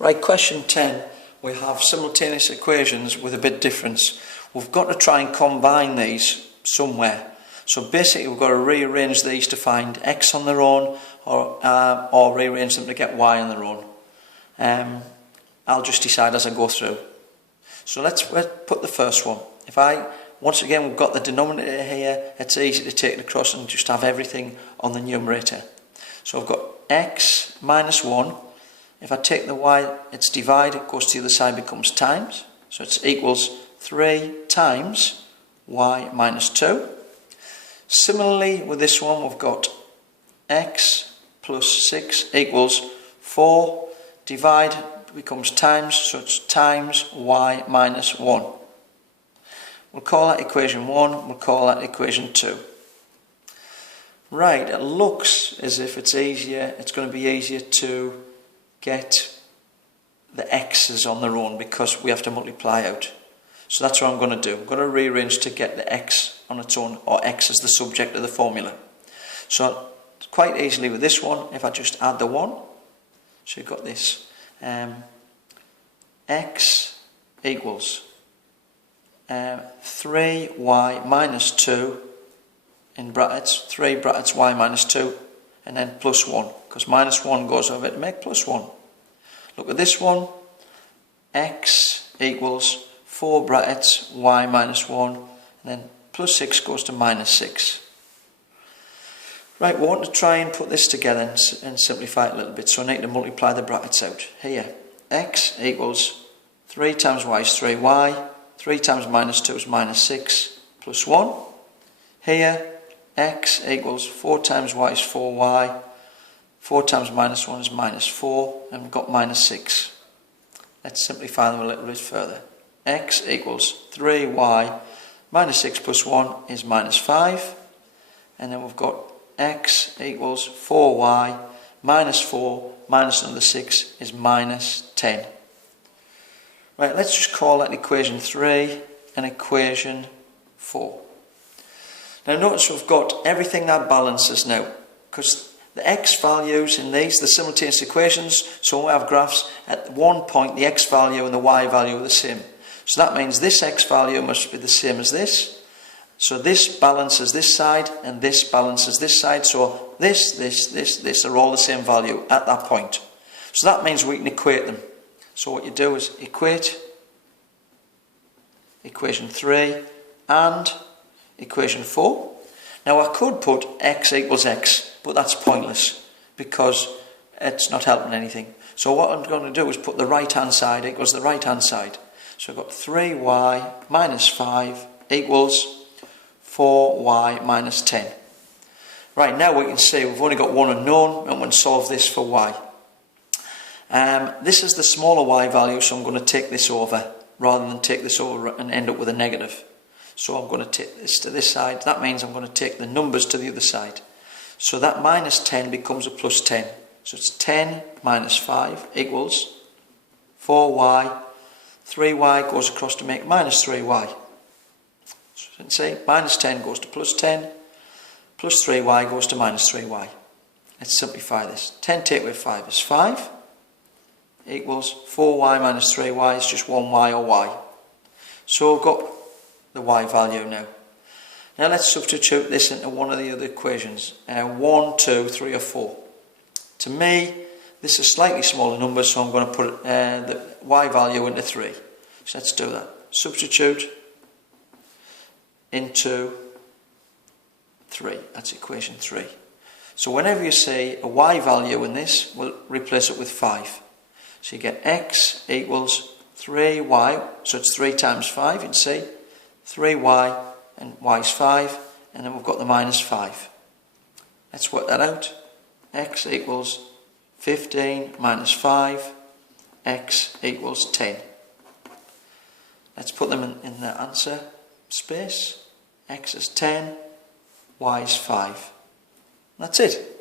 Right, question 10, we have simultaneous equations with a bit difference. We've got to try and combine these somewhere. So basically we've got to rearrange these to find x on their own, or rearrange them to get y on their own. I'll just decide as I go through. So let's put the first one. Once again, we've got the denominator here, it's easy to take it across and just have everything on the numerator. So I've got x minus 1. If I take the y, it's divide, it goes to the other side, becomes times. So it's equals 3 times y minus 2. Similarly, with this one, we've got x plus 6 equals 4. Divide becomes times, so it's times y minus 1. We'll call that equation 1, we'll call that equation 2. Right, it looks as if it's going to be easier to get the x's on their own because we have to multiply out. So that's what I'm going to do. I'm going to rearrange to get the x on its own, or x as the subject of the formula. So quite easily with this one, if I just add the 1, so you've got this. X equals 3y minus 2 in brackets, 3 brackets y minus 2, and then plus 1, because minus 1 goes over to make plus 1. Look at this one, x equals 4 brackets y minus 1, and then plus 6 goes to minus 6. Right, we want to try and put this together and simplify it a little bit, so I need to multiply the brackets out. Here, x equals 3 times y is 3y, 3 times minus 2 is minus 6, plus 1. Here, x equals 4 times y is 4y, 4 times minus 1 is minus 4, and we've got minus 6. Let's simplify them a little bit further. X equals 3y minus 6 plus 1 is minus 5, and then we've got x equals 4y minus 4 minus another 6 is minus 10. Right, let's just call that equation 3 and equation 4. Now notice we've got everything that balances now, because the x values in these, the simultaneous equations, so when we have graphs, at one point the x value and the y value are the same. So that means this x value must be the same as this. So this balances this side and this balances this side. So this are all the same value at that point. So that means we can equate them. So what you do is equate equation 3 and equation 4. Now I could put x equals x, but that's pointless because it's not helping anything. So what I'm going to do is put the right hand side equals the right hand side. So I've got 3y minus 5 equals 4y minus 10. Right, now we can see we've only got one unknown, and we can solve this for y. This is the smaller y value, so I'm going to take this over rather than take this over and end up with a negative. So I'm going to take this to this side. That means I'm going to take the numbers to the other side. So that minus 10 becomes a plus 10. So it's 10 minus 5 equals 4y. 3y goes across to make minus 3y. So you can see minus 10 goes to plus 10. Plus 3y goes to minus 3y. Let's simplify this. 10 take away 5 is 5. Equals 4y minus 3y is just 1y or y. So we've got the y value now. Now let's substitute this into one of the other equations. 1, 2, 3 or 4. To me, this is slightly smaller number, so I'm going to put the y value into 3. So let's do that. Substitute into 3. That's equation 3. So whenever you see a y value in this, we'll replace it with 5. So you get x equals 3y, so it's 3 times 5, you can see. 3y and y is 5, and then we've got the minus 5. Let's work that out. X equals 15 minus 5, x equals 10. Let's put them in the answer space. X is 10, y is 5. That's it.